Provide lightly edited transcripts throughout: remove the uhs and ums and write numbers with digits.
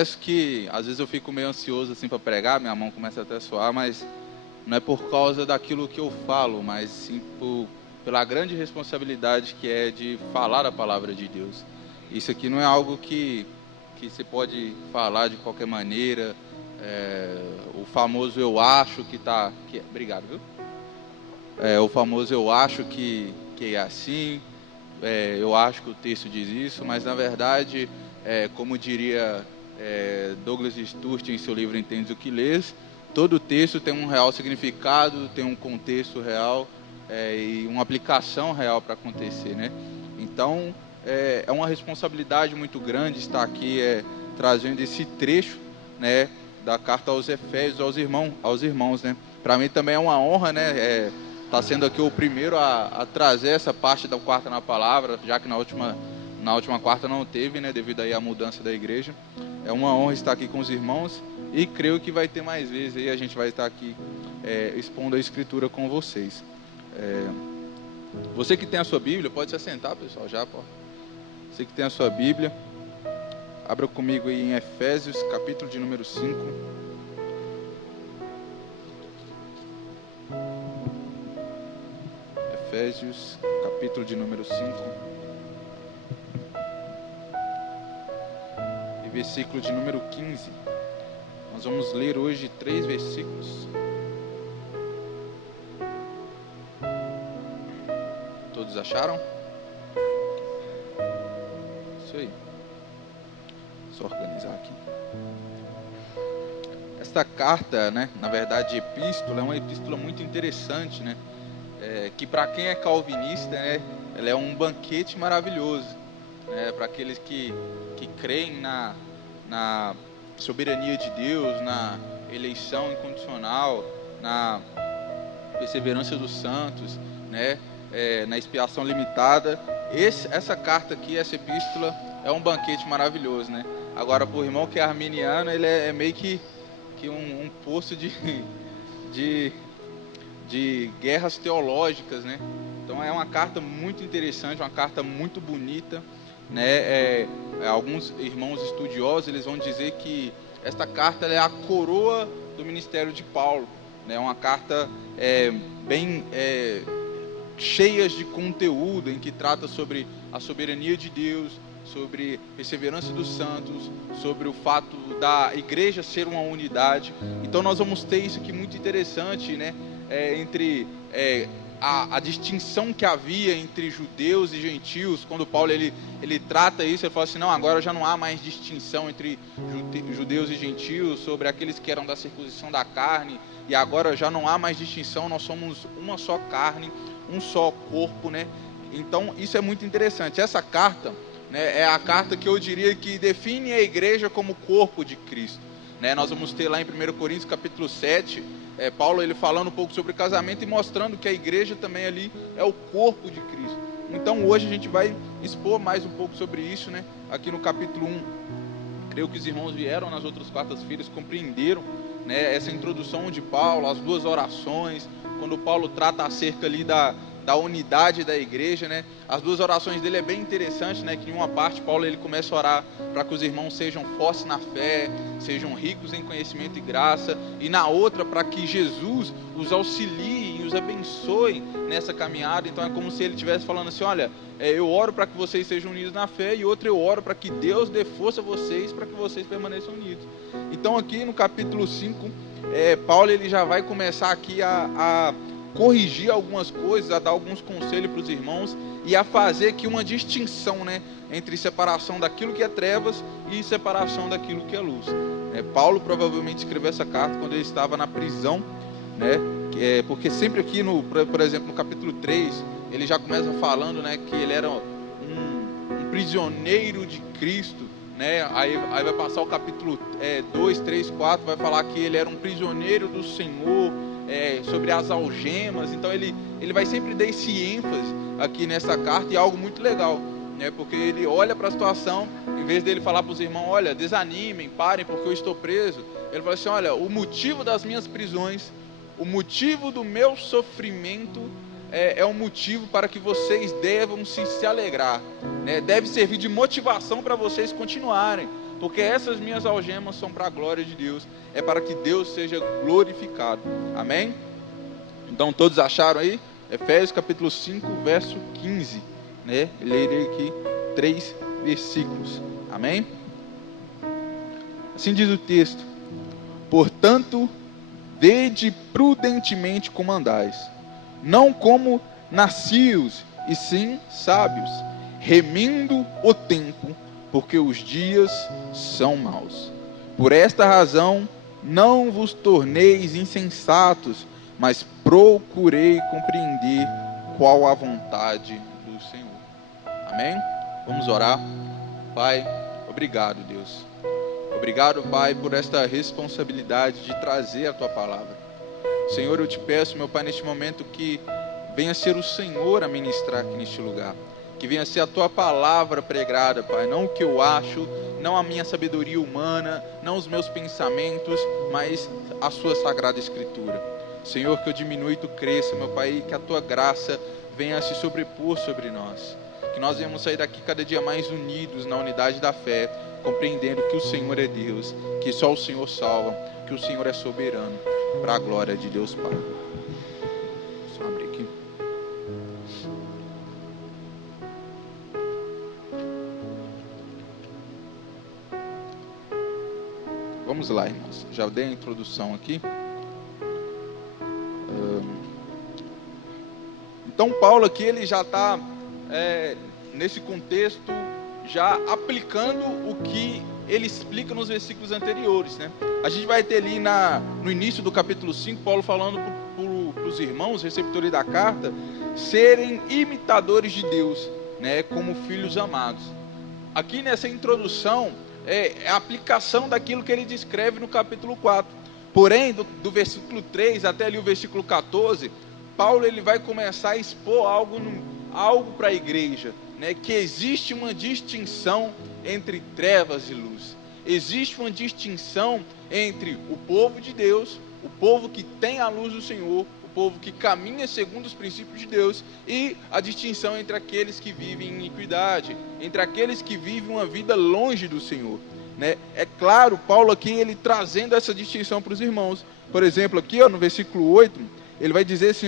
confesso que às vezes eu fico meio ansioso assim para pregar, minha mão começa até a suar, mas não é por causa daquilo que eu falo, mas sim pela grande responsabilidade que é de falar a palavra de Deus. Isso aqui não é algo que você pode falar de qualquer maneira, o famoso eu acho que está... Obrigado, viu? O famoso eu acho que é assim, eu acho que o texto diz isso, mas na verdade, como diria Douglas Sturt em seu livro Entendes o que Lês, todo texto tem um real significado, tem um contexto real e uma aplicação real para acontecer, né? Então, é uma responsabilidade muito grande estar aqui trazendo esse trecho, né, da carta aos Efésios, aos irmãos, né? Para mim também é uma honra, né? Está sendo aqui o primeiro a trazer essa parte da quarta na palavra, já que na última quarta não teve, né, devido aí à mudança da igreja. É uma honra estar aqui com os irmãos e creio que vai ter mais vezes aí, a gente vai estar aqui expondo a escritura com vocês. Você que tem a sua Bíblia, pode se assentar, pessoal, já, pô. Você que tem a sua Bíblia, abra comigo aí em Efésios, capítulo de número 5. Efésios, capítulo de número 5. E versículo de número 15. Nós vamos ler hoje 3 versículos. Todos acharam? Isso aí. Só organizar aqui. Esta carta, né, na verdade epístola, é uma epístola muito interessante, né? Que para quem é calvinista, né, ela é um banquete maravilhoso, né, para aqueles que creem na soberania de Deus, na eleição incondicional, na perseverança dos santos, né, na expiação limitada. Essa carta aqui, essa epístola, é um banquete maravilhoso, né? Agora, para o irmão que é arminiano, ele é meio que um poço de guerras teológicas, né? Então é uma carta muito interessante, uma carta muito bonita, né? Alguns irmãos estudiosos, eles vão dizer que esta carta é a coroa do ministério de Paulo, né? Uma carta bem cheia de conteúdo, em que trata sobre a soberania de Deus, sobre perseverança dos santos, sobre o fato da igreja ser uma unidade. Então nós vamos ter isso aqui muito interessante, né? Entre a distinção que havia entre judeus e gentios. Quando Paulo ele trata isso, ele fala assim, não, agora já não há mais distinção entre judeus e gentios, sobre aqueles que eram da circuncisão da carne, e agora já não há mais distinção, nós somos uma só carne, um só corpo, né? Então isso é muito interessante. Essa carta, né, é a carta que eu diria que define a igreja como corpo de Cristo, né? Nós vamos ter lá em 1 Coríntios capítulo 7, Paulo ele falando um pouco sobre casamento e mostrando que a igreja também ali é o corpo de Cristo. Então hoje a gente vai expor mais um pouco sobre isso, né? Aqui no capítulo 1, creio que os irmãos vieram nas outras quartas-feiras, compreenderam, né, essa introdução de Paulo, as duas orações, quando Paulo trata acerca ali da unidade da igreja, né? As duas orações dele é bem interessante, né? Que em uma parte Paulo ele começa a orar para que os irmãos sejam fortes na fé, sejam ricos em conhecimento e graça, e na outra para que Jesus os auxilie e os abençoe nessa caminhada. Então é como se ele estivesse falando assim, olha, eu oro para que vocês sejam unidos na fé, e outra eu oro para que Deus dê força a vocês para que vocês permaneçam unidos. Então aqui no capítulo 5, Paulo ele já vai começar aqui a corrigir algumas coisas, a dar alguns conselhos para os irmãos e a fazer aqui uma distinção, né, entre separação daquilo que é trevas e separação daquilo que é luz. Paulo provavelmente escreveu essa carta quando ele estava na prisão, né, porque sempre aqui, por exemplo, no capítulo 3, ele já começa falando, né, que ele era um prisioneiro de Cristo, né? Aí vai passar o capítulo 2, 3, 4, vai falar que ele era um prisioneiro do Senhor, sobre as algemas. Então ele vai sempre dar esse ênfase aqui nessa carta, e algo muito legal, né? Porque ele olha para a situação, em vez dele falar para os irmãos, olha, desanimem, parem porque eu estou preso, ele fala assim, olha, o motivo das minhas prisões, o motivo do meu sofrimento é um motivo para que vocês devam se alegrar, né? Deve servir de motivação para vocês continuarem, porque essas minhas algemas são para a glória de Deus, é para que Deus seja glorificado. Amém? Então todos acharam aí? Efésios capítulo 5, verso 15, né? Lerei aqui 3 versículos. Amém? Assim diz o texto: portanto, vede prudentemente como andais, não como nascios, e sim sábios, remindo o tempo, porque os dias são maus. Por esta razão, não vos torneis insensatos, mas procurei compreender qual a vontade do Senhor. Amém? Vamos orar. Pai, obrigado, Deus. Obrigado, Pai, por esta responsabilidade de trazer a Tua palavra. Senhor, eu te peço, meu Pai, neste momento que venha ser o Senhor a ministrar aqui neste lugar. Que venha ser a Tua palavra pregada, Pai. Não o que eu acho, não a minha sabedoria humana, não os meus pensamentos, mas a Sua Sagrada Escritura. Senhor, que eu diminua e Tu cresça, meu Pai, e que a Tua graça venha se sobrepor sobre nós. Que nós venhamos sair daqui cada dia mais unidos na unidade da fé, compreendendo que o Senhor é Deus, que só o Senhor salva, que o Senhor é soberano, para a glória de Deus Pai. Só abrir aqui. Vamos lá, irmãos. Já dei a introdução aqui. Então Paulo aqui, ele já está nesse contexto, já aplicando o que ele explica nos versículos anteriores, né? A gente vai ter ali no início do capítulo 5, Paulo falando para os irmãos, receptores da carta, serem imitadores de Deus, né, como filhos amados. Aqui nessa introdução, é a aplicação daquilo que ele descreve no capítulo 4. Porém, do versículo 3 até ali o versículo 14, Paulo ele vai começar a expor algo para a igreja, né, que existe uma distinção entre trevas e luz. Existe uma distinção entre o povo de Deus, o povo que tem a luz do Senhor, o povo que caminha segundo os princípios de Deus, e a distinção entre aqueles que vivem em iniquidade, entre aqueles que vivem uma vida longe do Senhor, né? É claro, Paulo aqui ele trazendo essa distinção para os irmãos. Por exemplo, aqui no versículo 8, ele vai dizer assim,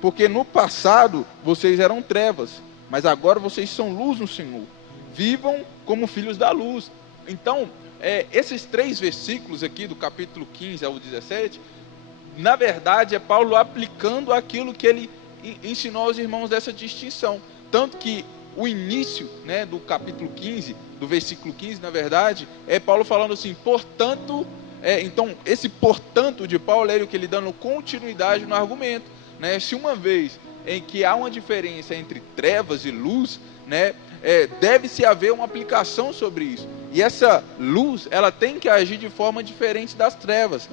porque no passado vocês eram trevas, mas agora vocês são luz no Senhor. Vivam como filhos da luz. Então, esses 3 versículos aqui do capítulo 15 ao 17, na verdade é Paulo aplicando aquilo que ele ensinou aos irmãos dessa distinção. Tanto que o início, né, do capítulo 15, do versículo 15, na verdade, é Paulo falando assim, portanto, então esse portanto de Paulo é o que ele dando continuidade no argumento, né? Se uma vez em que há uma diferença entre trevas e luz, né, deve-se haver uma aplicação sobre isso. E essa luz, ela tem que agir de forma diferente das trevas.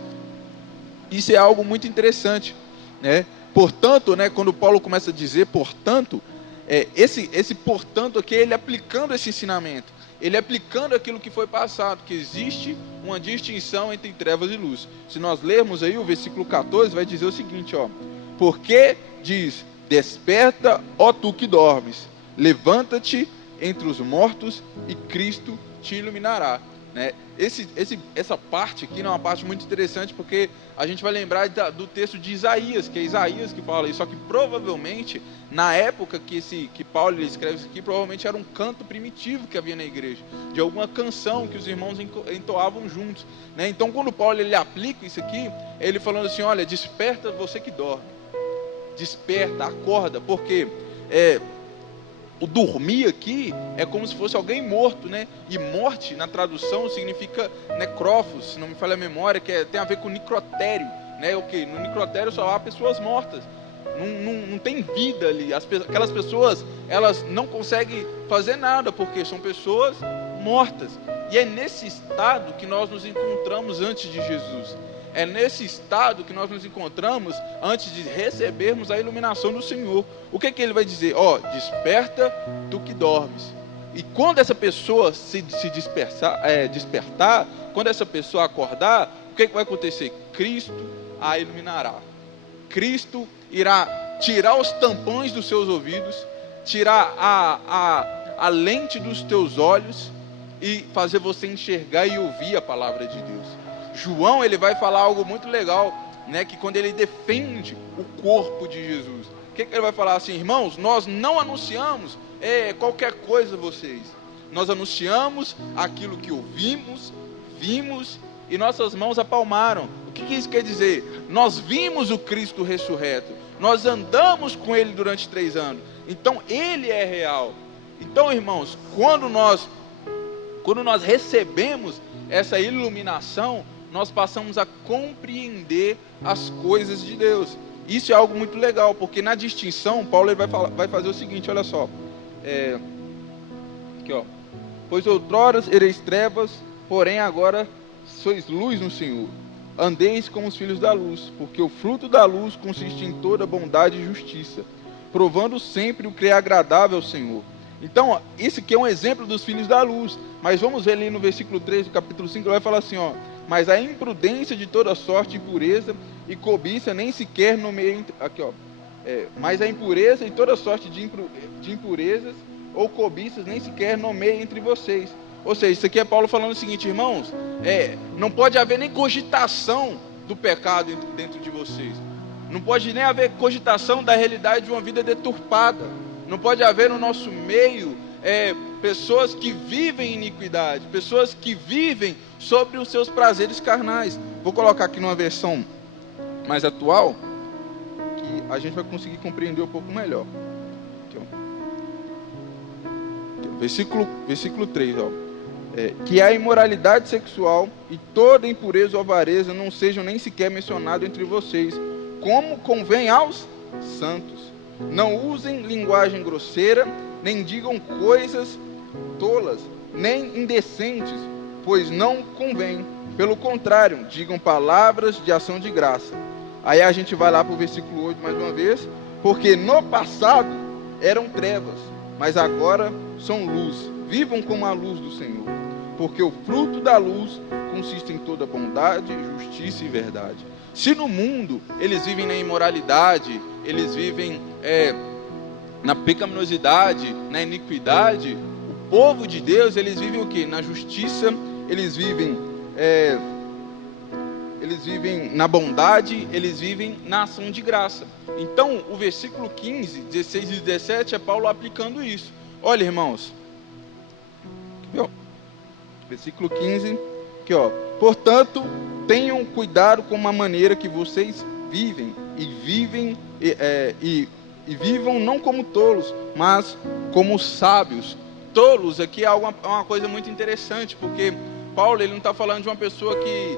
Isso é algo muito interessante, né? Portanto, né, quando Paulo começa a dizer portanto, esse portanto aqui, ele aplicando esse ensinamento, ele aplicando aquilo que foi passado, que existe uma distinção entre trevas e luz. Se nós lermos aí o versículo 14, vai dizer o seguinte, porque diz, desperta, ó tu que dormes, levanta-te entre os mortos e Cristo te iluminará, né? Essa parte aqui é uma parte muito interessante, porque a gente vai lembrar do texto de Isaías, que é Isaías que fala isso, só que provavelmente, na época que Paulo escreve isso aqui, provavelmente era um canto primitivo que havia na igreja, de alguma canção que os irmãos entoavam juntos, né? Então quando Paulo ele aplica isso aqui, ele falando assim, olha, desperta você que dorme, desperta, acorda, porque o dormir aqui é como se fosse alguém morto, né? E morte, na tradução, significa necrófos, se não me falha a memória, que tem a ver com necrotério, né? No necrotério só há pessoas mortas, não tem vida ali. Aquelas pessoas, elas não conseguem fazer nada, porque são pessoas mortas. E é nesse estado que nós nos encontramos antes de Jesus. É nesse estado que nós nos encontramos antes de recebermos a iluminação do Senhor. O que ele vai dizer? Desperta tu que dormes. E quando essa pessoa se despertar, quando essa pessoa acordar, o que vai acontecer? Cristo a iluminará. Cristo irá tirar os tampões dos seus ouvidos, tirar a lente dos teus olhos, e fazer você enxergar e ouvir a palavra de Deus. João, ele vai falar algo muito legal, né, que quando ele defende o corpo de Jesus, o que ele vai falar assim? Irmãos, nós não anunciamos qualquer coisa a vocês, nós anunciamos aquilo que ouvimos, vimos e nossas mãos apalmaram. O que isso quer dizer? Nós vimos o Cristo ressurreto, nós andamos com Ele durante 3 anos, então Ele é real. Então, irmãos, quando nós recebemos essa iluminação, nós passamos a compreender as coisas de Deus. Isso é algo muito legal, porque na distinção, Paulo ele vai fazer o seguinte, olha só. Aqui, ó. Pois outrora ereis trevas, porém agora sois luz no Senhor. Andeis como os filhos da luz, porque o fruto da luz consiste em toda bondade e justiça, provando sempre o que é agradável ao Senhor. Então, ó, esse aqui é um exemplo dos filhos da luz. Mas vamos ver ali no versículo 3 do capítulo 5, ele vai falar assim, ó. Mas a imprudência de toda sorte de impureza e cobiça nem sequer nomeia... Aqui, ó. Mas a impureza e toda sorte de impurezas ou cobiças nem sequer nomeia entre vocês. Ou seja, isso aqui é Paulo falando o seguinte, irmãos, não pode haver nem cogitação do pecado dentro de vocês. Não pode nem haver cogitação da realidade de uma vida deturpada. Não pode haver no nosso meio pessoas que vivem iniquidade, pessoas que vivem sobre os seus prazeres carnais. Vou colocar aqui numa versão mais atual, que a gente vai conseguir compreender um pouco melhor. Aqui, ó. Versículo 3, ó. Que a imoralidade sexual e toda impureza ou avareza não sejam nem sequer mencionados entre vocês, como convém aos santos. Não usem linguagem grosseira, nem digam coisas tolas, nem indecentes, pois não convém. Pelo contrário, digam palavras de ação de graça. Aí a gente vai lá para o versículo 8 mais uma vez. Porque no passado eram trevas, mas agora são luz. Vivam como a luz do Senhor. Porque o fruto da luz consiste em toda bondade, justiça e verdade. Se no mundo eles vivem na imoralidade, eles vivem na pecaminosidade, na iniquidade, o povo de Deus, eles vivem o quê? Na justiça, eles vivem na bondade, eles vivem na ação de graça. Então, o versículo 15, 16 e 17 é Paulo aplicando isso. Olha, irmãos, aqui, ó, versículo 15, aqui, ó. Portanto, tenham cuidado com a maneira que vocês vivem, e vivam não como tolos, mas como sábios. Tolos aqui é uma coisa muito interessante, porque Paulo ele não está falando de uma pessoa que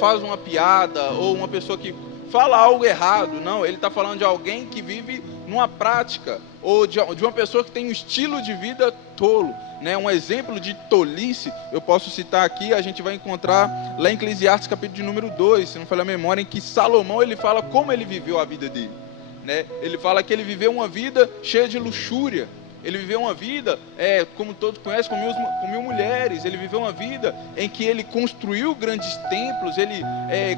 faz uma piada, ou uma pessoa que fala algo errado, não, ele está falando de alguém que vive numa prática, ou de uma pessoa que tem um estilo de vida tolo, né? Um exemplo de tolice, eu posso citar aqui, a gente vai encontrar lá em Eclesiastes capítulo de número 2, se não falha a memória, em que Salomão ele fala como ele viveu a vida dele, né? Ele fala que ele viveu uma vida cheia de luxúria, ele viveu uma vida, como todos conhecem, com mil mulheres. Ele viveu uma vida em que ele construiu grandes templos, ele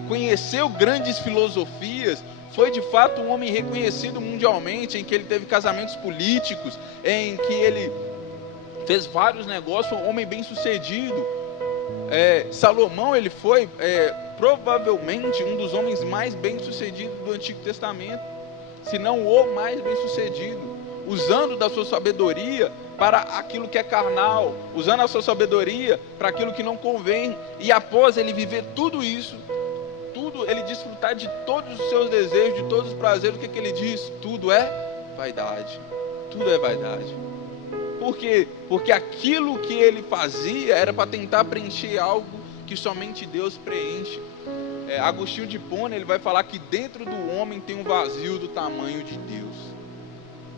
conheceu grandes filosofias, foi de fato um homem reconhecido mundialmente, em que ele teve casamentos políticos, em que ele fez vários negócios, um homem bem sucedido. Salomão ele foi provavelmente um dos homens mais bem sucedidos do Antigo Testamento, se não o mais bem sucedido, usando da sua sabedoria para aquilo que é carnal, usando a sua sabedoria para aquilo que não convém. E após ele viver tudo isso, ele desfrutar de todos os seus desejos, de todos os prazeres, o que ele diz? Tudo é vaidade. Tudo é vaidade. Por quê? Porque aquilo que ele fazia era para tentar preencher algo que somente Deus preenche. Agostinho de Hipona, ele vai falar que dentro do homem tem um vazio do tamanho de Deus.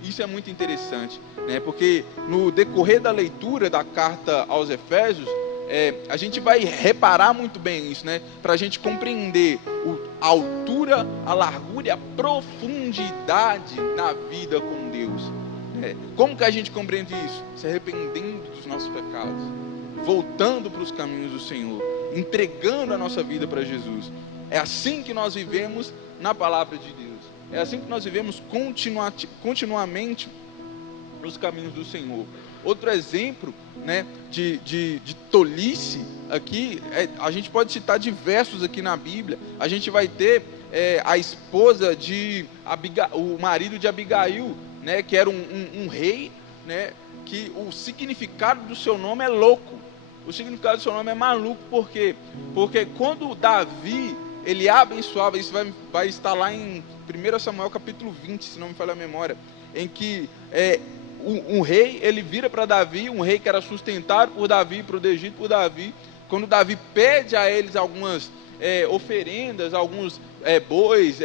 Isso é muito interessante, né? Porque no decorrer da leitura da carta aos Efésios, a gente vai reparar muito bem isso, né? Para a gente compreender a altura, a largura e a profundidade na vida com Deus. Como que a gente compreende isso? Se arrependendo dos nossos pecados, voltando para os caminhos do Senhor, entregando a nossa vida para Jesus. É assim que nós vivemos na palavra de Deus. É assim que nós vivemos continuamente nos caminhos do Senhor. Outro exemplo, né, de tolice aqui, a gente pode citar diversos aqui na Bíblia. A gente vai ter a esposa de o marido de Abigail, né, que era um rei, né, que o significado do seu nome é louco. O significado do seu nome é maluco. Por quê? Porque quando Davi, ele abençoava, isso vai estar lá em 1 Samuel capítulo 20, se não me falha a memória, em que um rei, ele vira para Davi, um rei que era sustentado por Davi, protegido por Davi. Quando Davi pede a eles algumas oferendas, alguns bois,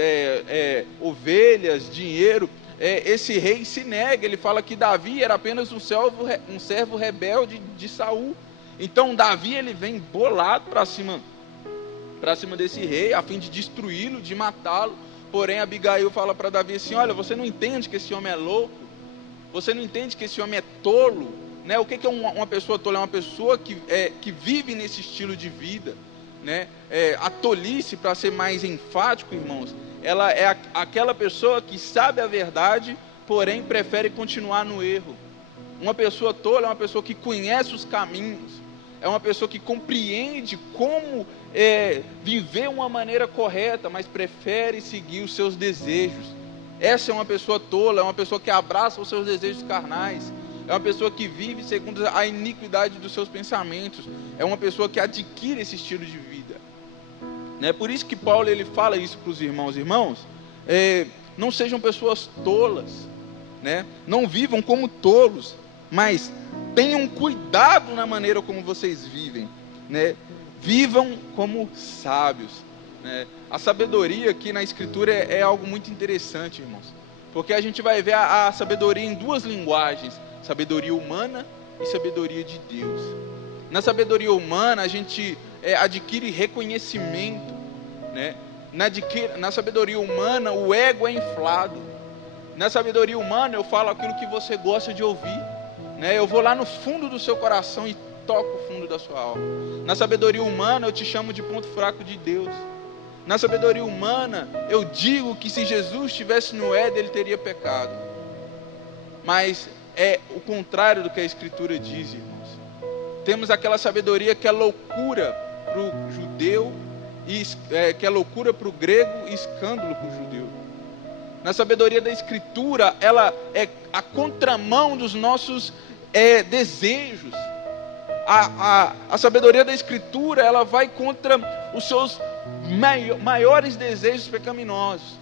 ovelhas, dinheiro, esse rei se nega. Ele fala que Davi era apenas um servo rebelde de Saul. Então Davi, ele vem bolado para cima desse rei, a fim de destruí-lo, de matá-lo. Porém Abigail fala para Davi assim: olha, você não entende que esse homem é louco? Você não entende que esse homem é tolo? Né? O que é uma pessoa tola? É uma pessoa que vive nesse estilo de vida, né? A tolice, para ser mais enfático, irmãos, ela é aquela pessoa que sabe a verdade, porém prefere continuar no erro. Uma pessoa tola é uma pessoa que conhece os caminhos, é uma pessoa que compreende como viver uma maneira correta, mas prefere seguir os seus desejos. Essa é uma pessoa tola, é uma pessoa que abraça os seus desejos carnais, é uma pessoa que vive segundo a iniquidade dos seus pensamentos, é uma pessoa que adquire esse estilo de vida. Né? Por isso que Paulo, ele fala isso para os irmãos, não sejam pessoas tolas, né? Não vivam como tolos, mas tenham cuidado na maneira como vocês vivem, né? Vivam como sábios, né? A sabedoria aqui na Escritura é algo muito interessante, irmãos, porque a gente vai ver a sabedoria em duas linguagens: sabedoria humana e sabedoria de Deus. Na sabedoria humana a gente adquire reconhecimento, né? Na sabedoria humana o ego é inflado. Na sabedoria humana eu falo aquilo que você gosta de ouvir, né? Eu vou lá no fundo do seu coração e toco o fundo da sua alma. Na sabedoria humana eu te chamo de ponto fraco de Deus. Na sabedoria humana eu digo que se Jesus estivesse no Éden, ele teria pecado. Mas é o contrário do que a Escritura diz, irmãos. Temos aquela sabedoria que é loucura para o judeu, que é loucura para o grego e escândalo para o judeu. Na sabedoria da Escritura, ela é a contramão dos nossos desejos. A sabedoria da Escritura, ela vai contra os seus maiores desejos pecaminosos.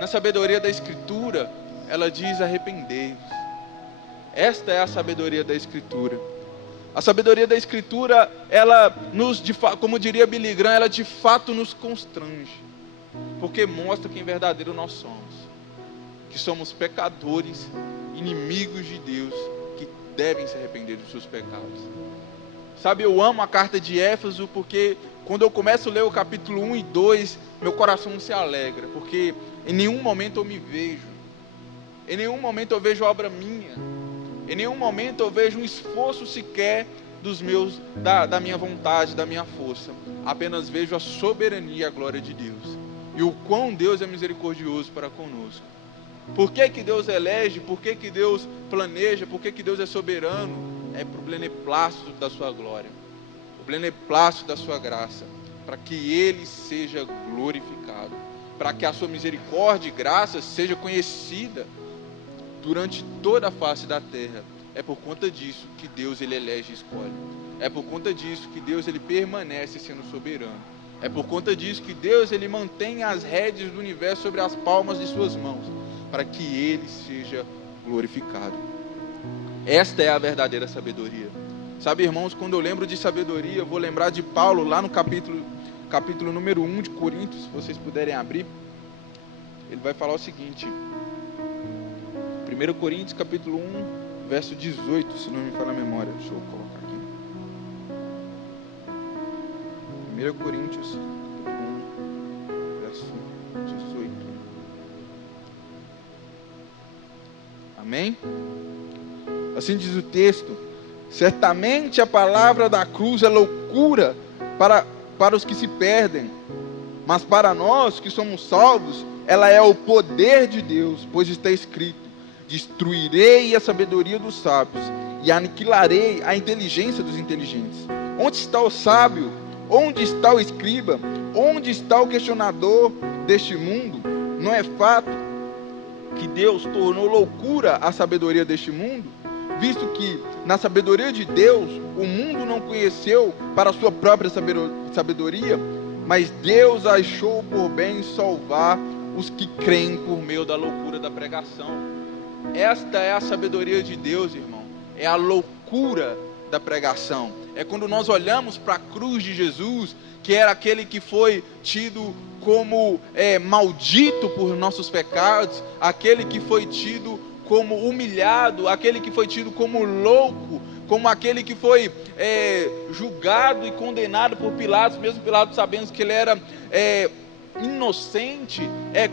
Na sabedoria da Escritura, ela diz: arrependei-vos. Esta é a sabedoria da Escritura. A sabedoria da Escritura, ela como diria Billy Graham, ela de fato nos constrange, porque mostra quem verdadeiro nós somos, que somos pecadores, inimigos de Deus, que devem se arrepender dos seus pecados. Sabe, eu amo a carta de Éfeso, porque quando eu começo a ler o capítulo 1 e 2, meu coração se alegra, porque em nenhum momento eu me vejo, em nenhum momento eu vejo obra minha, em nenhum momento eu vejo um esforço sequer da minha vontade, da minha força. Apenas vejo a soberania e a glória de Deus, e o quão Deus é misericordioso para conosco. Por que Deus elege? Por que Deus planeja? Por que Deus é soberano? É para o beneplácito da sua glória, o beneplácito da sua graça, para que Ele seja glorificado, para que a sua misericórdia e graça seja conhecida durante toda a face da terra. É por conta disso que Deus, ele elege e escolhe. É por conta disso que Deus, ele permanece sendo soberano. É por conta disso que Deus, ele mantém as rédeas do universo sobre as palmas de suas mãos, para que ele seja glorificado. Esta é a verdadeira sabedoria. Sabe, irmãos, quando eu lembro de sabedoria, eu vou lembrar de Paulo lá no capítulo número 1 de Coríntios, se vocês puderem abrir. Ele vai falar o seguinte: 1 Coríntios capítulo 1, verso 18, se não me falha a memória. Deixa eu colocar aqui. 1 Coríntios capítulo 1, verso 18. Amém? Assim diz o texto: certamente a palavra da cruz é loucura para os que se perdem, mas para nós que somos salvos, ela é o poder de Deus, pois está escrito: destruirei a sabedoria dos sábios e aniquilarei a inteligência dos inteligentes. Onde está o sábio? Onde está o escriba? Onde está o questionador deste mundo? Não é fato que Deus tornou loucura a sabedoria deste mundo? Visto que na sabedoria de Deus o mundo não conheceu para a sua própria sabedoria, mas Deus achou por bem salvar os que creem por meio da loucura da pregação. Esta é a sabedoria de Deus, irmão. É a loucura da pregação. É quando nós olhamos para a cruz de Jesus, que era aquele que foi tido como maldito por nossos pecados, aquele que foi tido como humilhado, aquele que foi tido como louco, como aquele que foi julgado e condenado por Pilatos, mesmo Pilatos sabendo que ele era inocente.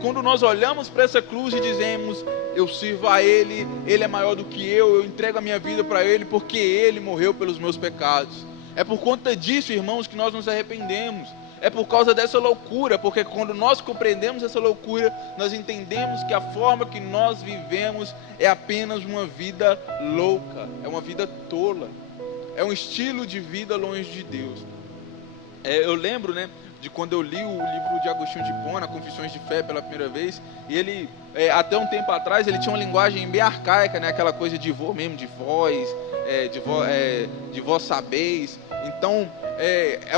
Quando nós olhamos para essa cruz e dizemos: eu sirvo a Ele, Ele é maior do que eu entrego a minha vida para Ele, porque Ele morreu pelos meus pecados. É por conta disso, irmãos, que nós nos arrependemos. É por causa dessa loucura, porque quando nós compreendemos essa loucura, nós entendemos que a forma que nós vivemos é apenas uma vida louca, é uma vida tola, é um estilo de vida longe de Deus. Eu lembro, de quando eu li o livro de Agostinho de Hipona, Confissões de Fé, pela primeira vez, e ele, até um tempo atrás, ele tinha uma linguagem bem arcaica, aquela coisa de vô mesmo, de vós, de vós sabeis. Então,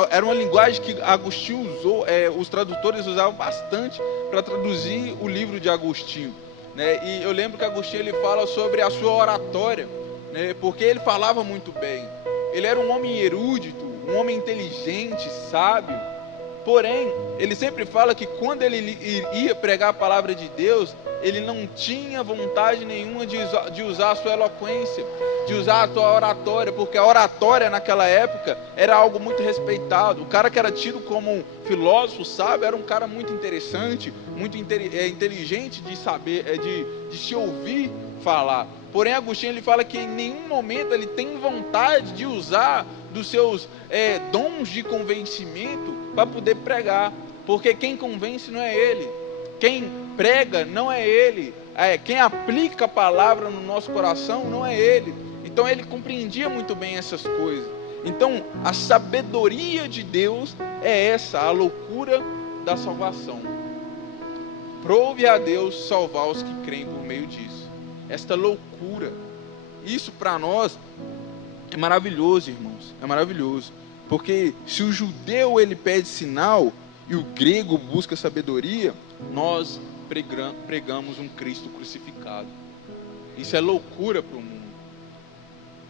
era uma linguagem que Agostinho usou, os tradutores usavam bastante para traduzir o livro de Agostinho, e eu lembro que Agostinho ele fala sobre a sua oratória, porque ele falava muito bem. Ele era um homem erudito, um homem inteligente, sábio. Porém, ele sempre fala que quando ele ia pregar a palavra de Deus, ele não tinha vontade nenhuma de usar a sua eloquência, de usar a sua oratória, porque a oratória naquela época era algo muito respeitado. O cara que era tido como um filósofo sábio era um cara muito interessante, muito inteligente de saber, de se ouvir falar. Porém, Agostinho ele fala que em nenhum momento ele tem vontade de usar dos seus dons de convencimento para poder pregar, porque quem convence não é ele, quem prega não é ele, quem aplica a palavra no nosso coração não é ele. Então ele compreendia muito bem essas coisas. Então a sabedoria de Deus é essa, a loucura da salvação. Prove a Deus salvar os que creem por meio disso. Esta loucura, isso para nós é maravilhoso, irmãos, é maravilhoso, porque se o judeu ele pede sinal e o grego busca sabedoria, nós pregamos um Cristo crucificado. Isso é loucura para o mundo.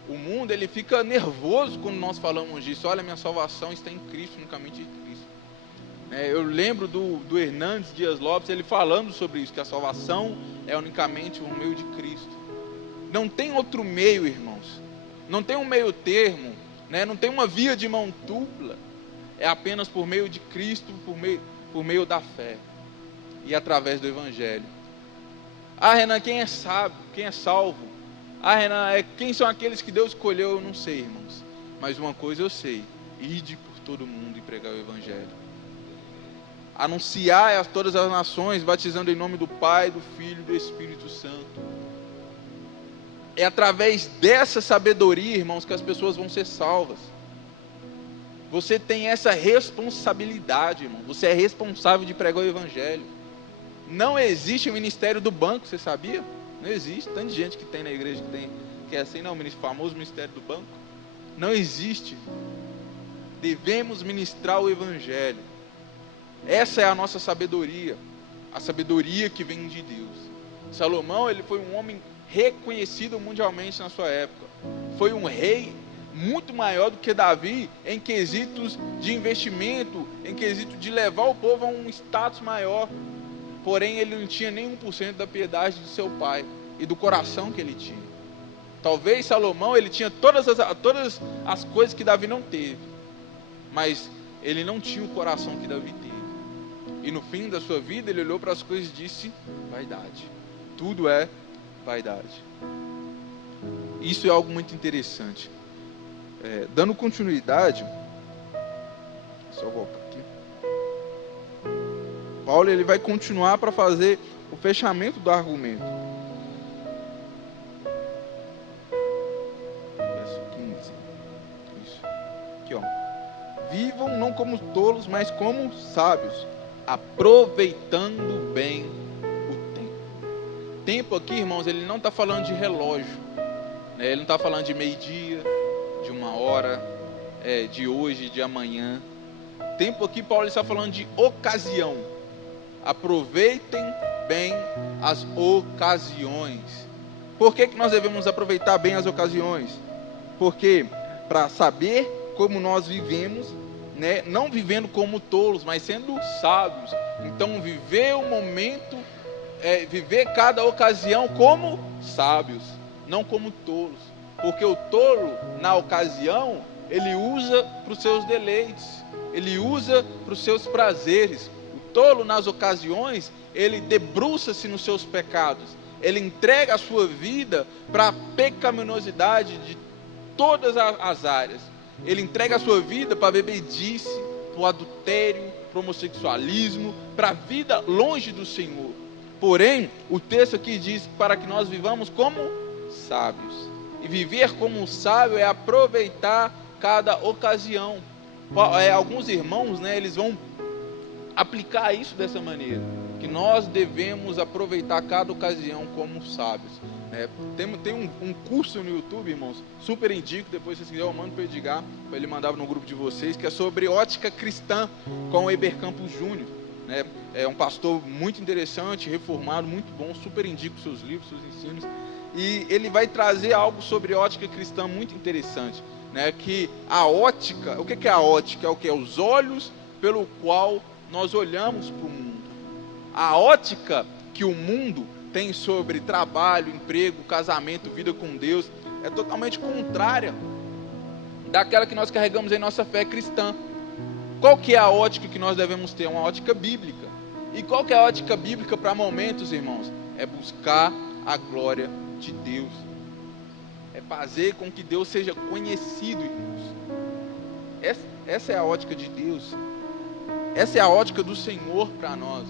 O mundo ele fica nervoso quando nós falamos disso. Olha, minha salvação está em Cristo, no caminho de Cristo. Eu lembro do Hernandes Dias Lopes, ele falando sobre isso, que a salvação é unicamente por meio de Cristo. Não tem outro meio, irmãos. Não tem um meio termo, não tem uma via de mão dupla. É apenas por meio de Cristo, por meio da fé e através do Evangelho. Ah, Renan, quem é sábio? Quem é salvo? Ah, Renan, quem são aqueles que Deus escolheu? Eu não sei, irmãos. Mas uma coisa eu sei: ide por todo mundo e pregar o Evangelho. Anunciai a todas as nações, batizando em nome do Pai, do Filho e do Espírito Santo. É através dessa sabedoria, irmãos, que as pessoas vão ser salvas. Você tem essa responsabilidade, irmão. Você é responsável de pregar o Evangelho. Não existe o ministério do banco, você sabia? Não existe. Tanta gente que tem na igreja que é assim, não, o famoso ministério do banco. Não existe. Devemos ministrar o Evangelho. Essa é a nossa sabedoria. A sabedoria que vem de Deus. Salomão, ele foi um homem reconhecido mundialmente na sua época. Foi um rei muito maior do que Davi em quesitos de investimento, em quesito de levar o povo a um status maior. Porém, ele não tinha nem 1% da piedade de seu pai e do coração que ele tinha. Talvez Salomão, ele tinha todas as coisas que Davi não teve, mas ele não tinha o coração que Davi teve. E no fim da sua vida, ele olhou para as coisas e disse: vaidade. Tudo é vaidade. Isso é algo muito interessante. Dando continuidade, só voltar aqui. Paulo ele vai continuar para fazer o fechamento do argumento. ó. Vivam não como tolos, mas como sábios, aproveitando bem o tempo. Tempo aqui, irmãos, ele não está falando de relógio, né? Ele não está falando de meio-dia, de 1 hora, de hoje, de amanhã. Tempo aqui, Paulo está falando de ocasião. Aproveitem bem as ocasiões. Por que nós devemos aproveitar bem as ocasiões? Porque para saber como nós vivemos, né? Não vivendo como tolos, mas sendo sábios. Então viver o momento, viver cada ocasião como sábios, não como tolos. Porque o tolo, na ocasião, ele usa para os seus deleites, ele usa para os seus prazeres. O tolo, nas ocasiões, ele debruça-se nos seus pecados, ele entrega a sua vida para a pecaminosidade de todas as áreas. Ele entrega a sua vida para a bebedice, para o adultério, para o homossexualismo, para a vida longe do Senhor. Porém, o texto aqui diz para que nós vivamos como sábios. E viver como um sábio é aproveitar cada ocasião. Alguns irmãos, né, eles vão aplicar isso dessa maneira, que nós devemos aproveitar cada ocasião como sábios. Tem um curso no YouTube, irmãos, super indico, depois se vocês quiserem eu mando para o Edgar, para ele mandar no grupo de vocês, que é sobre ótica cristã, com o Eber Campos Júnior. É um pastor muito interessante, reformado, muito bom, super indico seus livros, seus ensinos, e ele vai trazer algo sobre ótica cristã muito interessante, né? Que a ótica, o que é a ótica? É o que? É os olhos pelo qual nós olhamos para o mundo. A ótica que o mundo tem sobre trabalho, emprego, casamento, vida com Deus, é totalmente contrária daquela que nós carregamos em nossa fé cristã. Qual que é a ótica que nós devemos ter? Uma ótica bíblica. E qual que é a ótica bíblica para momentos, irmãos? É buscar a glória de Deus. É fazer com que Deus seja conhecido, irmãos. Essa é a ótica de Deus. Essa é a ótica do Senhor para nós.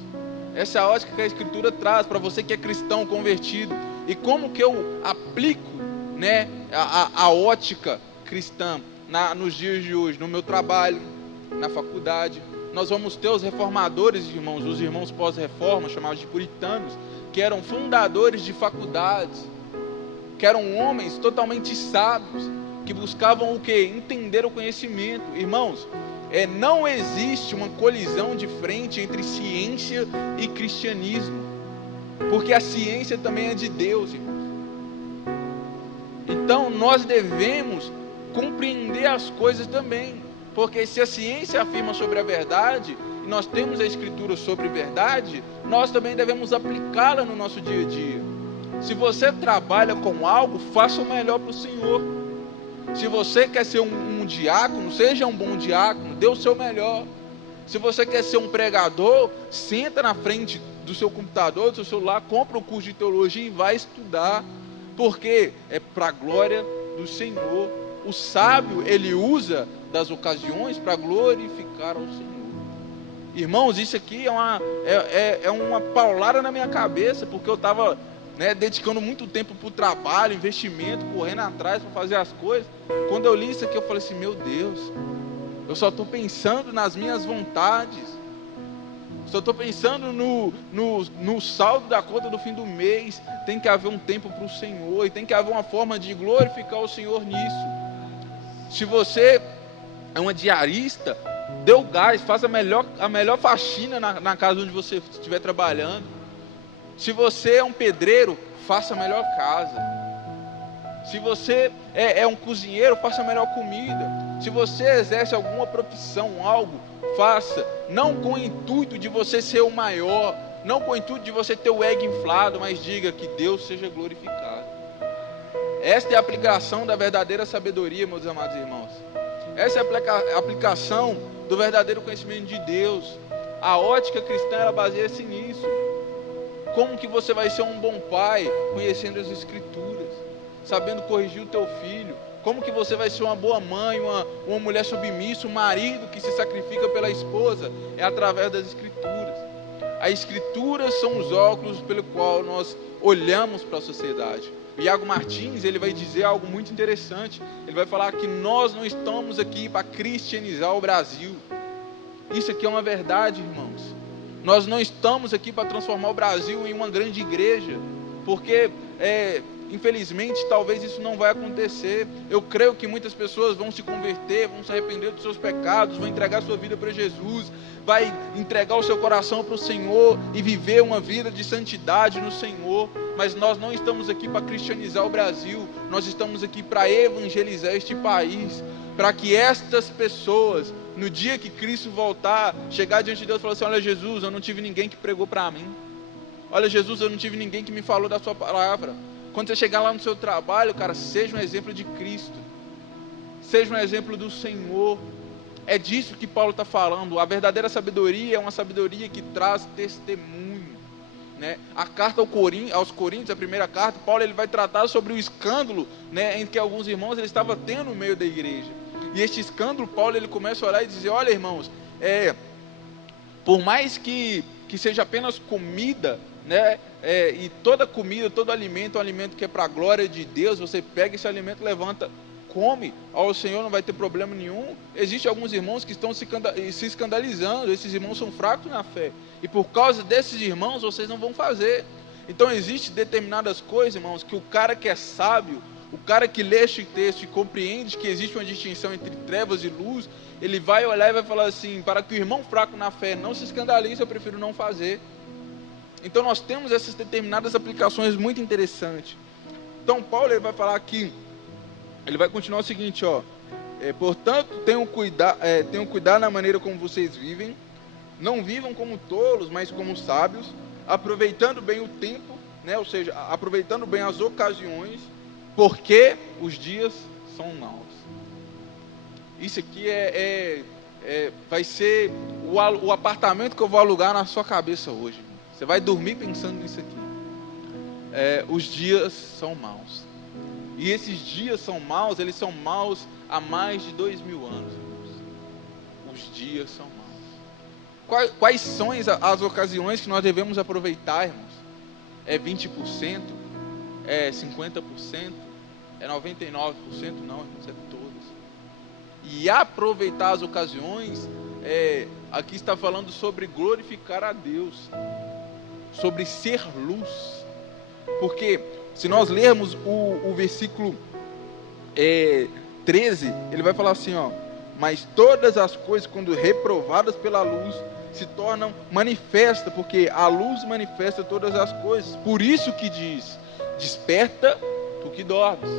Essa é a ótica que a Escritura traz para você que é cristão, convertido. E como que eu aplico, né, a ótica cristã nos dias de hoje, no meu trabalho, na faculdade. Nós vamos ter os reformadores, irmãos, os irmãos pós-reforma, chamados de puritanos, que eram fundadores de faculdades, que eram homens totalmente sábios, que buscavam o quê? Entender o conhecimento. Irmãos, não existe uma colisão de frente entre ciência e cristianismo, porque a ciência também é de Deus, irmãos. Então nós devemos compreender as coisas também, porque se a ciência afirma sobre a verdade, e nós temos a Escritura sobre verdade, nós também devemos aplicá-la no nosso dia a dia. Se você trabalha com algo, faça o melhor para o Senhor. Se você quer ser um diácono, seja um bom diácono, dê o seu melhor. Se você quer ser um pregador, senta na frente do seu computador, do seu celular, compra um curso de teologia e vai estudar, porque é para a glória do Senhor. O sábio, ele usa das ocasiões para glorificar ao Senhor. Irmãos, isso aqui é uma paulada na minha cabeça, porque eu estava dedicando muito tempo para o trabalho, investimento, correndo atrás para fazer as coisas. Quando eu li isso aqui, eu falei assim, meu Deus, eu só estou pensando nas minhas vontades, só estou pensando no saldo da conta do fim do mês. Tem que haver um tempo para o Senhor, e tem que haver uma forma de glorificar o Senhor nisso. Se você é uma diarista, dê o gás, faça a melhor faxina na casa onde você estiver trabalhando. Se você é um pedreiro, faça a melhor casa. Se você é um cozinheiro, faça a melhor comida. Se você exerce alguma profissão, algo, faça, não com o intuito de você ser o maior, não com o intuito de você ter o ego inflado, mas diga que Deus seja glorificado. Esta é a aplicação da verdadeira sabedoria, meus amados irmãos. Essa é a aplicação do verdadeiro conhecimento de Deus. A ótica cristã, ela baseia-se nisso. Como que você vai ser um bom pai conhecendo as Escrituras, sabendo corrigir o teu filho? Como que você vai ser uma boa mãe, uma mulher submissa, um marido que se sacrifica pela esposa? É através das Escrituras. A Escritura são os óculos pelo qual nós olhamos para a sociedade. O Iago Martins, ele vai dizer algo muito interessante. Ele vai falar que nós não estamos aqui para cristianizar o Brasil. Isso aqui é uma verdade, irmãos. Nós não estamos aqui para transformar o Brasil em uma grande igreja, porque infelizmente talvez isso não vai acontecer. Eu creio que muitas pessoas vão se converter, vão se arrepender dos seus pecados, vão entregar sua vida para Jesus, vai entregar o seu coração para o Senhor e viver uma vida de santidade no Senhor. Mas nós não estamos aqui para cristianizar o Brasil, nós estamos aqui para evangelizar este país, para que estas pessoas, no dia que Cristo voltar, chegar diante de Deus e falar assim: olha, Jesus, eu não tive ninguém que pregou para mim. Olha, Jesus, eu não tive ninguém que me falou da sua palavra. Quando você chegar lá no seu trabalho, cara, seja um exemplo de Cristo, seja um exemplo do Senhor. É disso que Paulo está falando. A verdadeira sabedoria é uma sabedoria que traz testemunho, né? A carta aos Coríntios, a primeira carta, Paulo ele vai tratar sobre o escândalo, né, em que alguns irmãos ele estavam tendo no meio da igreja. E este escândalo, Paulo ele começa a orar e dizer: olha, irmãos, por mais que seja apenas comida, né, e toda comida, todo alimento é um alimento que é para a glória de Deus. Você pega esse alimento, levanta, come ao Senhor, não vai ter problema nenhum. Existem alguns irmãos que estão se escandalizando. Esses irmãos são fracos na fé, e por causa desses irmãos vocês não vão fazer. Então existem determinadas coisas, irmãos, que o cara que é sábio, o cara que lê este texto e compreende que existe uma distinção entre trevas e luz, ele vai olhar e vai falar assim: para que o irmão fraco na fé não se escandalize, eu prefiro não fazer. Então nós temos essas determinadas aplicações muito interessantes. Então Paulo ele vai falar aqui, ele vai continuar o seguinte, ó: portanto, tenham cuidado na maneira como vocês vivem, não vivam como tolos, mas como sábios, aproveitando bem o tempo, né? Ou seja, aproveitando bem as ocasiões, porque os dias são maus. Isso aqui vai ser o apartamento que eu vou alugar na sua cabeça hoje. Você vai dormir pensando nisso aqui. Os dias são maus. E esses dias são maus, eles são maus há mais de 2000 anos. Os dias são maus. Quais são as ocasiões que nós devemos aproveitar, irmãos? É 20%? É 50%? É 99%? Não, irmãos, é todas. E aproveitar as ocasiões, aqui está falando sobre glorificar a Deus, sobre ser luz. Porque se nós lermos o versículo 13, ele vai falar assim, ó: mas todas as coisas, quando reprovadas pela luz, se tornam manifestas, porque a luz manifesta todas as coisas. Por isso que diz: desperta tu que dormes.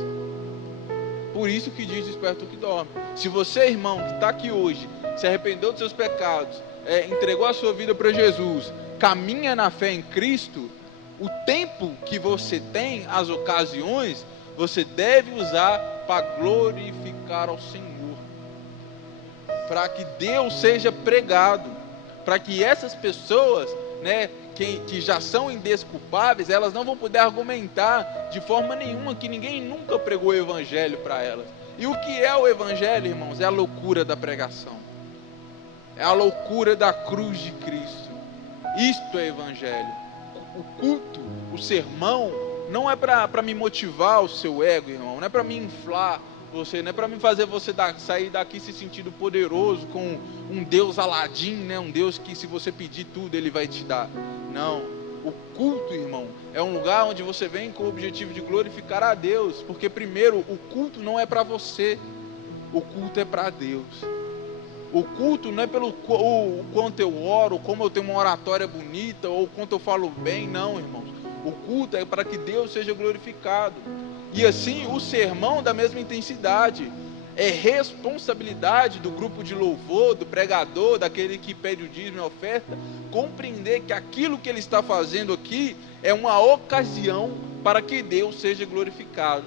Por isso que diz: desperta tu que dorme. Se você, irmão, que está aqui hoje, se arrependeu dos seus pecados, entregou a sua vida para Jesus, caminha na fé em Cristo, o tempo que você tem, as ocasiões, você deve usar para glorificar ao Senhor, para que Deus seja pregado, para que essas pessoas, né, que já são indesculpáveis, elas não vão poder argumentar de forma nenhuma que ninguém nunca pregou o Evangelho para elas. E o que é o Evangelho, irmãos? É a loucura da pregação, é a loucura da cruz de Cristo. Isto é Evangelho. O culto, o sermão, não é para me motivar o seu ego, irmão, não é para me inflar você, não é para me fazer você sair daqui se sentindo poderoso com um Deus Aladim, né? Um Deus que, se você pedir tudo, Ele vai te dar. Não, o culto, irmão, é um lugar onde você vem com o objetivo de glorificar a Deus, porque primeiro, o culto não é para você, o culto é para Deus. O culto não é pelo o quanto eu oro, como eu tenho uma oratória bonita, ou quanto eu falo bem, não, irmãos. O culto é para que Deus seja glorificado. E assim, o sermão da mesma intensidade. É responsabilidade do grupo de louvor, do pregador, daquele que pede o dízimo e a oferta, compreender que aquilo que ele está fazendo aqui é uma ocasião para que Deus seja glorificado.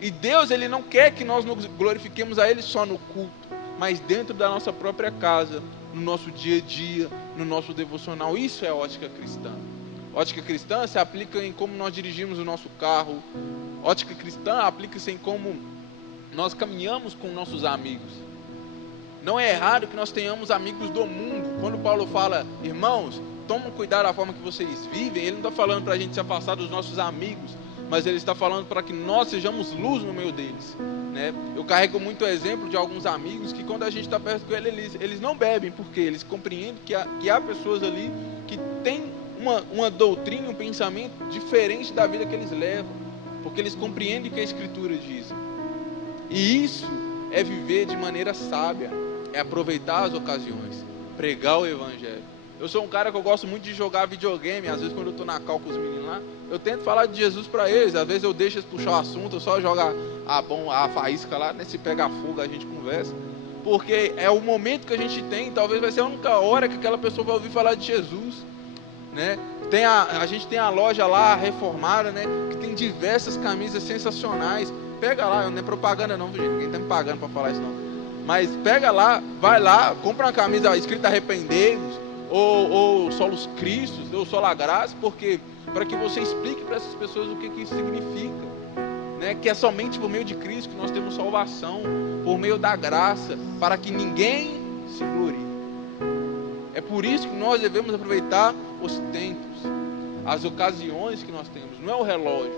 E Deus, Ele não quer que nós nos glorifiquemos a Ele só no culto, mas dentro da nossa própria casa, no nosso dia a dia, no nosso devocional. Isso é ótica cristã. Ótica cristã se aplica em como nós dirigimos o nosso carro. Ótica cristã aplica-se em como nós caminhamos com nossos amigos. Não é errado que nós tenhamos amigos do mundo. Quando Paulo fala, irmãos, tomam cuidado da forma que vocês vivem, ele não está falando para a gente se afastar dos nossos amigos, mas ele está falando para que nós sejamos luz no meio deles, né? Eu carrego muito o exemplo de alguns amigos que quando a gente está perto com eles não bebem, porque eles compreendem que há pessoas ali que têm uma doutrina, um pensamento diferente da vida que eles levam, porque eles compreendem o que a Escritura diz. E isso é viver de maneira sábia, é aproveitar as ocasiões, pregar o Evangelho. Eu sou um cara que eu gosto muito de jogar videogame. Às vezes quando eu estou na cal com os meninos lá, eu tento falar de Jesus para eles. Às vezes eu deixo eles puxar o assunto, eu só jogo a faísca lá, né? Se pega fogo a gente conversa. Porque é o momento que a gente tem, talvez vai ser a única hora que aquela pessoa vai ouvir falar de Jesus, né? A gente tem a loja lá reformada, né? Que tem diversas camisas sensacionais. Pega lá, não é propaganda não, gente, ninguém está me pagando para falar isso não. Mas pega lá, vai lá, compra uma camisa escrita arrependei-vos, ou solos Cristos, ou sola graça, porque para que você explique para essas pessoas o que isso significa, né? Que é somente por meio de Cristo que nós temos salvação, por meio da graça, para que ninguém se glorie. É por isso que nós devemos aproveitar os tempos, as ocasiões que nós temos. Não é o relógio,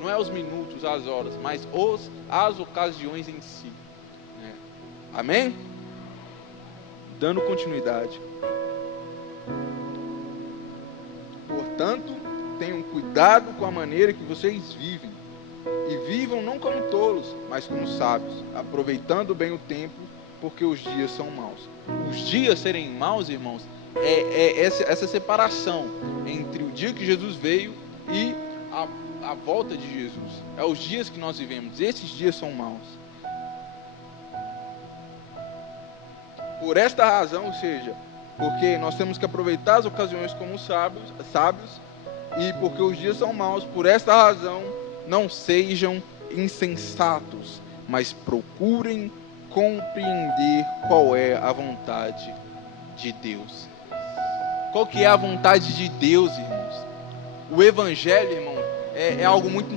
não é os minutos, as horas, mas as ocasiões em si, né? Amém? Dando continuidade. Portanto, tenham cuidado com a maneira que vocês vivem, e vivam não como tolos, mas como sábios, aproveitando bem o tempo, porque os dias são maus. Os dias serem maus, irmãos, é essa separação entre o dia que Jesus veio e a volta de Jesus. É os dias que nós vivemos, esses dias são maus. Por esta razão, ou seja, porque nós temos que aproveitar as ocasiões como sábios, e porque os dias são maus, por esta razão, não sejam insensatos, mas procurem compreender qual é a vontade de Deus. Qual que é a vontade de Deus, irmãos? O Evangelho, irmão, é algo muito,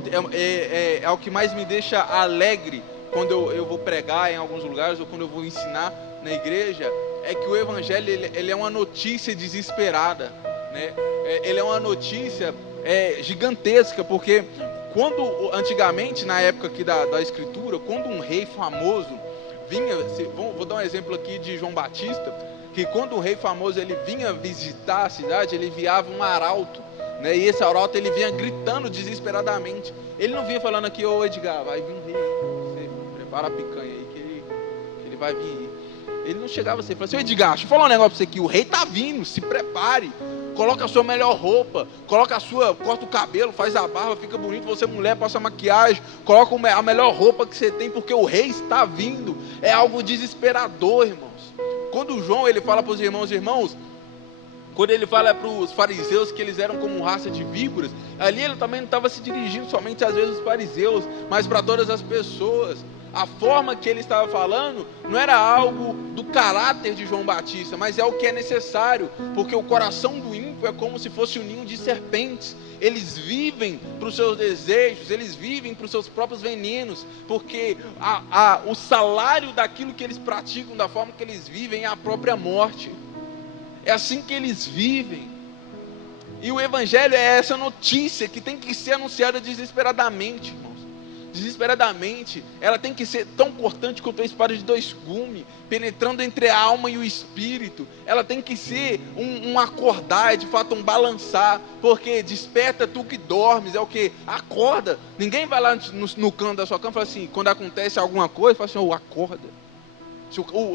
é o que mais me deixa alegre quando eu vou pregar em alguns lugares, ou quando eu vou ensinar na igreja, é que o Evangelho ele é uma notícia desesperada, né? Ele é uma notícia gigantesca, porque antigamente, na época aqui da Escritura, quando um rei famoso vinha, vou dar um exemplo aqui de João Batista, que quando um rei famoso ele vinha visitar a cidade, ele enviava um arauto, né? E esse arauto ele vinha gritando desesperadamente. Ele não vinha falando aqui, ô Edgar, vai vir um rei aí, você prepara a picanha aí que ele vai vir aí. Ele não chegava assim e falava assim, ô Edgar, deixa eu falar um negócio pra você aqui, o rei tá vindo, se prepare, coloca a sua melhor roupa, corta o cabelo, faz a barba, fica bonito, você mulher, passa maquiagem, coloca a melhor roupa que você tem, porque o rei está vindo. É algo desesperador, irmãos. Quando João ele fala para os irmãos, quando ele fala para os fariseus que eles eram como raça de víboras, ali ele também não estava se dirigindo somente às vezes aos fariseus, mas para todas as pessoas. A forma que ele estava falando não era algo do caráter de João Batista, mas é o que é necessário, porque o coração do ímpio é como se fosse um ninho de serpentes. Eles vivem para os seus desejos, eles vivem para os seus próprios venenos, porque o salário daquilo que eles praticam, da forma que eles vivem, é a própria morte. É assim que eles vivem. E o Evangelho é essa notícia que tem que ser anunciada desesperadamente, irmãos. Desesperadamente, ela tem que ser tão cortante quanto a espada de dois gumes, penetrando entre a alma e o espírito. Ela tem que ser um acordar, de fato um balançar, porque desperta tu que dormes, é o que? Acorda. Ninguém vai lá no canto da sua cama e fala assim, quando acontece alguma coisa, fala assim, acorda.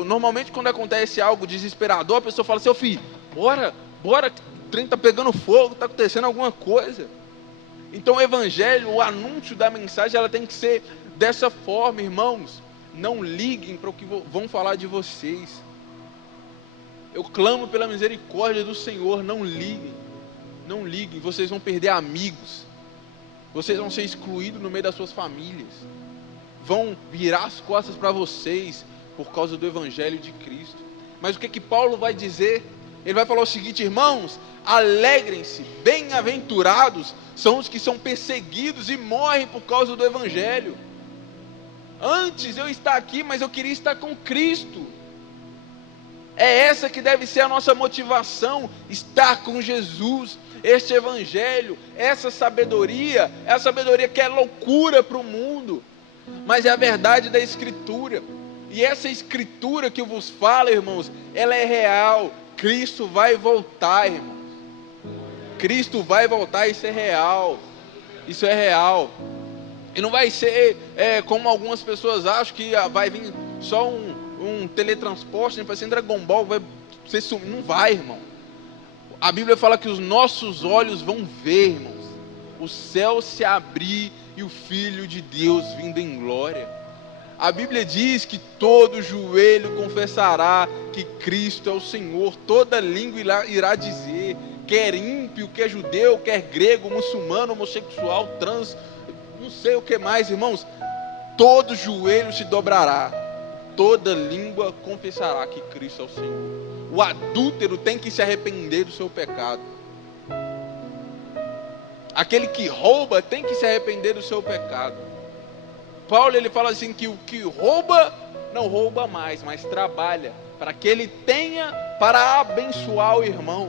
Normalmente quando acontece algo desesperador, a pessoa fala assim, filho, bora, o trem está pegando fogo, está acontecendo alguma coisa. Então o Evangelho, o anúncio da mensagem, ela tem que ser dessa forma, irmãos. Não liguem para o que vão falar de vocês. Eu clamo pela misericórdia do Senhor, não liguem. Não liguem, vocês vão perder amigos. Vocês vão ser excluídos no meio das suas famílias. Vão virar as costas para vocês por causa do Evangelho de Cristo. Mas o que Paulo vai dizer? Ele vai falar o seguinte, irmãos, alegrem-se, bem-aventurados são os que são perseguidos e morrem por causa do Evangelho. Antes eu estar aqui, mas eu queria estar com Cristo. É essa que deve ser a nossa motivação, estar com Jesus. Este evangelho, essa sabedoria, é a sabedoria que é loucura para o mundo, mas é a verdade da Escritura. E essa Escritura que eu vos falo, irmãos, ela é real. Cristo vai voltar, irmãos. Cristo vai voltar, isso é real. Isso é real. E não vai ser como algumas pessoas acham, que vai vir só um teletransporte, vai ser Dragon Ball, vai ser sumir. Não vai, irmão. A Bíblia fala que os nossos olhos vão ver, irmãos, o céu se abrir e o Filho de Deus vindo em glória. A Bíblia diz que todo joelho confessará que Cristo é o Senhor, toda língua irá dizer, quer ímpio, quer judeu, quer grego, muçulmano, homossexual, trans, não sei o que mais, irmãos, todo joelho se dobrará, toda língua confessará que Cristo é o Senhor. O adúltero tem que se arrepender do seu pecado. Aquele que rouba tem que se arrepender do seu pecado. Paulo, ele fala assim, que o que rouba, não rouba mais, mas trabalha, para que ele tenha para abençoar o irmão.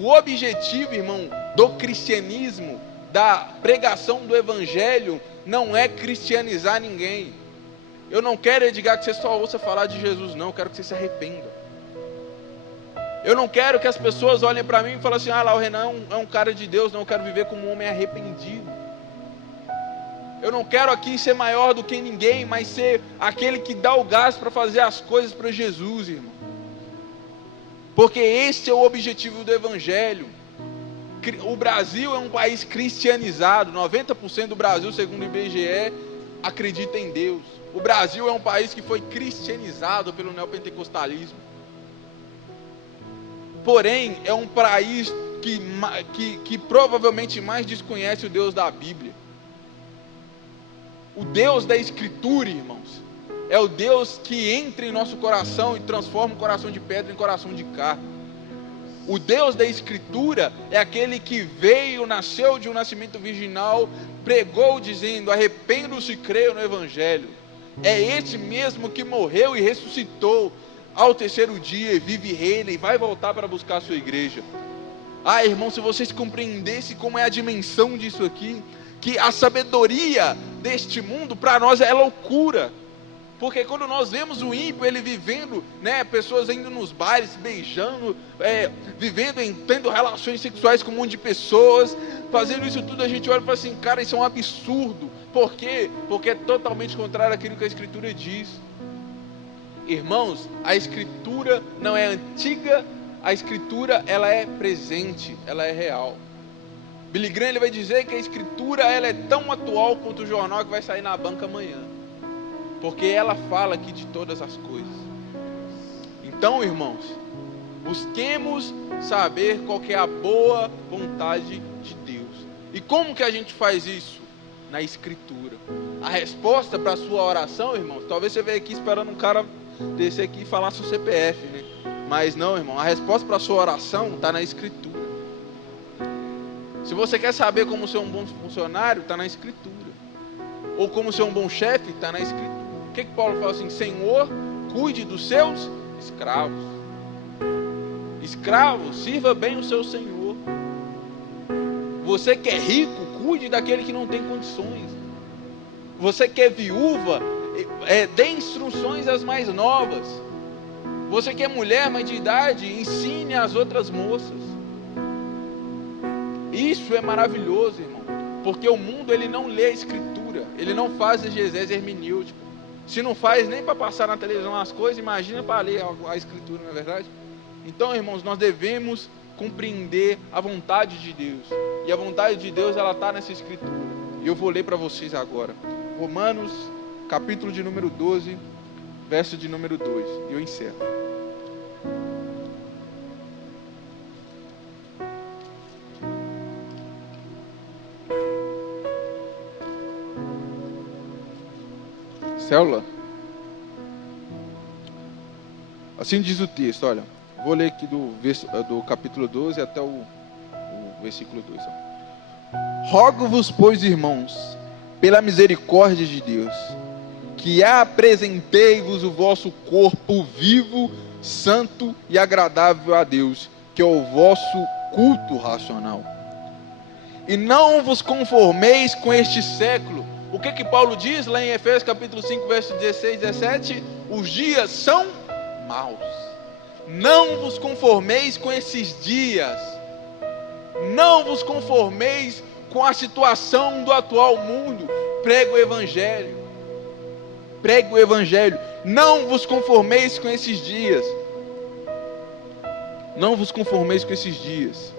O objetivo, irmão, do cristianismo, da pregação do evangelho, não é cristianizar ninguém. Eu não quero, Edgar, que você só ouça falar de Jesus, não. Eu quero que você se arrependa. Eu não quero que as pessoas olhem para mim e falem assim, lá o Renan é um cara de Deus. Não, eu quero viver como um homem arrependido. Eu não quero aqui ser maior do que ninguém, mas ser aquele que dá o gás para fazer as coisas para Jesus, irmão. Porque esse é o objetivo do evangelho. O Brasil é um país cristianizado. 90% do Brasil, segundo o IBGE, acredita em Deus. O Brasil é um país que foi cristianizado pelo neopentecostalismo. Porém, é um país que provavelmente mais desconhece o Deus da Bíblia. O Deus da Escritura, irmãos, é o Deus que entra em nosso coração e transforma o coração de pedra em coração de carne. O Deus da Escritura é aquele que veio, nasceu de um nascimento virginal, pregou dizendo, arrependam-se e creiam no Evangelho. É esse mesmo que morreu e ressuscitou ao terceiro dia, e vive e reina, e vai voltar para buscar a sua igreja. Irmão, se vocês compreendessem como é a dimensão disso aqui, que a sabedoria deste mundo para nós é loucura. Porque quando nós vemos o ímpio, ele vivendo, pessoas indo nos bailes, beijando, tendo relações sexuais com um monte de pessoas, fazendo isso tudo, a gente olha e fala assim, cara, isso é um absurdo. Por quê? Porque é totalmente contrário àquilo que a Escritura diz. Irmãos, a Escritura não é antiga, a Escritura ela é presente, ela é real. Billy Graham, ele vai dizer que a Escritura ela é tão atual quanto o jornal que vai sair na banca amanhã. Porque ela fala aqui de todas as coisas. Então, irmãos, busquemos saber qual que é a boa vontade de Deus. E como que a gente faz isso? Na Escritura. A resposta para a sua oração, irmãos, talvez você veja aqui esperando um cara descer aqui e falar seu CPF, né? Mas não, irmão, a resposta para a sua oração está na Escritura. Se você quer saber como ser um bom funcionário, está na Escritura. Ou como ser um bom chefe, está na Escritura. O que Paulo fala assim? Senhor, cuide dos seus escravos. Escravo, sirva bem o seu senhor. Você que é rico, cuide daquele que não tem condições. Você que é viúva, dê instruções às mais novas. Você que é mulher, mãe de idade, ensine às outras moças. Isso é maravilhoso, irmão. Porque o mundo ele não lê a Escritura, ele não faz exegese hermenêutica. Se não faz nem para passar na televisão as coisas, imagina para ler a Escritura, não é verdade? Então, irmãos, nós devemos compreender a vontade de Deus. E a vontade de Deus, ela está nessa Escritura. E eu vou ler para vocês agora. Romanos, capítulo de número 12, verso de número 2. E eu encerro. Célula? Assim diz o texto, olha. Vou ler aqui do capítulo 12 até o versículo 2. Rogo-vos, pois, irmãos, pela misericórdia de Deus, que apresentei-vos o vosso corpo vivo, santo e agradável a Deus, que é o vosso culto racional. E não vos conformeis com este século. O que Paulo diz lá em Efésios capítulo 5, verso 16 e 17? Os dias são maus. Não vos conformeis com esses dias. Não vos conformeis com a situação do atual mundo. Prega o Evangelho. Prega o Evangelho. Não vos conformeis com esses dias. Não vos conformeis com esses dias.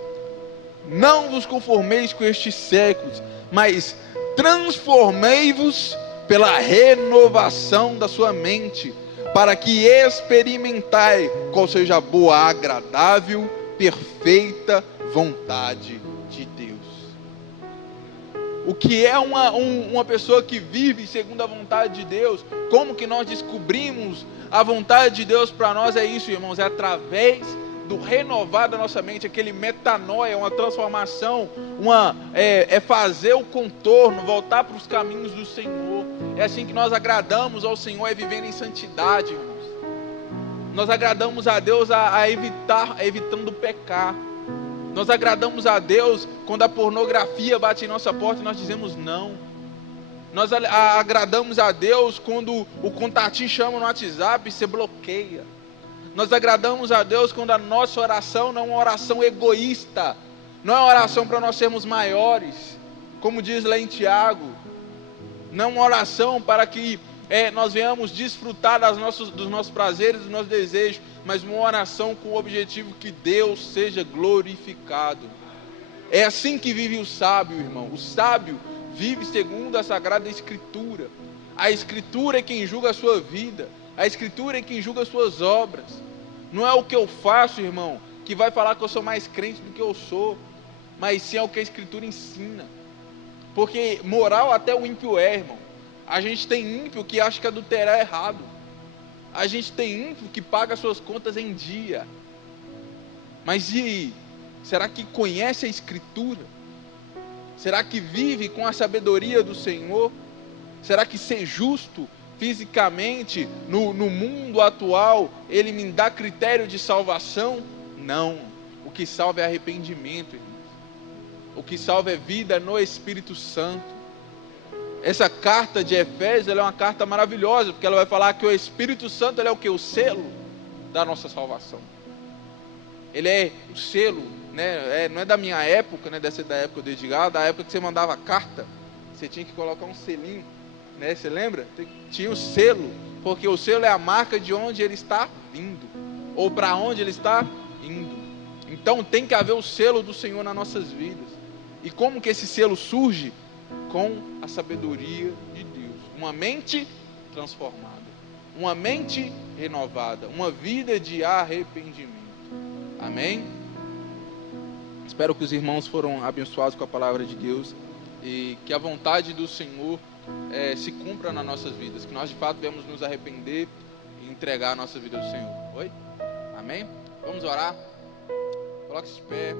Não vos conformeis com estes séculos, mas transformei-vos pela renovação da sua mente, para que experimentai qual seja a boa, agradável, perfeita vontade de Deus. O que é uma pessoa que vive segundo a vontade de Deus? Como que nós descobrimos a vontade de Deus para nós? É isso, irmãos, é através do renovar da nossa mente, aquele metanoia, uma transformação, é fazer o contorno, voltar para os caminhos do Senhor. É assim que nós agradamos ao Senhor, é vivendo em santidade, irmãos. Nós agradamos a Deus evitando pecar. Nós agradamos a Deus quando a pornografia bate em nossa porta e nós dizemos não. Nós agradamos a Deus quando o contatinho chama no WhatsApp e você bloqueia. Nós agradamos a Deus quando a nossa oração não é uma oração egoísta, não é uma oração para nós sermos maiores, como diz lá em Tiago, não é uma oração para que nós venhamos desfrutar dos nossos prazeres, dos nossos desejos, mas uma oração com o objetivo que Deus seja glorificado. É assim que vive o sábio, irmão. O sábio vive segundo a Sagrada Escritura. A Escritura é quem julga a sua vida. A Escritura é quem julga as suas obras. Não é o que eu faço, irmão, que vai falar que eu sou mais crente do que eu sou, mas sim é o que a Escritura ensina. Porque moral até o ímpio é, irmão. A gente tem ímpio que acha que adulterar é errado. A gente tem ímpio que paga suas contas em dia. Mas e será que conhece a Escritura? Será que vive com a sabedoria do Senhor? Será que ser justo fisicamente no mundo atual ele me dá critério de salvação? Não. O que salva é arrependimento, irmãos. O que salva é vida no Espírito Santo. Essa carta de Efésios, ela é uma carta maravilhosa, porque ela vai falar que o Espírito Santo, ele é o que? O selo da nossa salvação. Ele é o selo, né? Não é da minha época, né? Dessa da época do Edgar, da época que você mandava carta, você tinha que colocar um selinho, né? Você lembra? Tinha o selo, porque o selo é a marca de onde ele está vindo, ou para onde ele está indo. Então tem que haver o selo do Senhor nas nossas vidas. E como que esse selo surge? Com a sabedoria de Deus. Uma mente transformada, uma mente renovada, uma vida de arrependimento. Amém? Espero que os irmãos foram abençoados com a palavra de Deus e que a vontade do Senhor se cumpra nas nossas vidas, que nós de fato devemos nos arrepender e entregar a nossa vida ao Senhor. Oi? Amém? Vamos orar? Coloque-se de pé.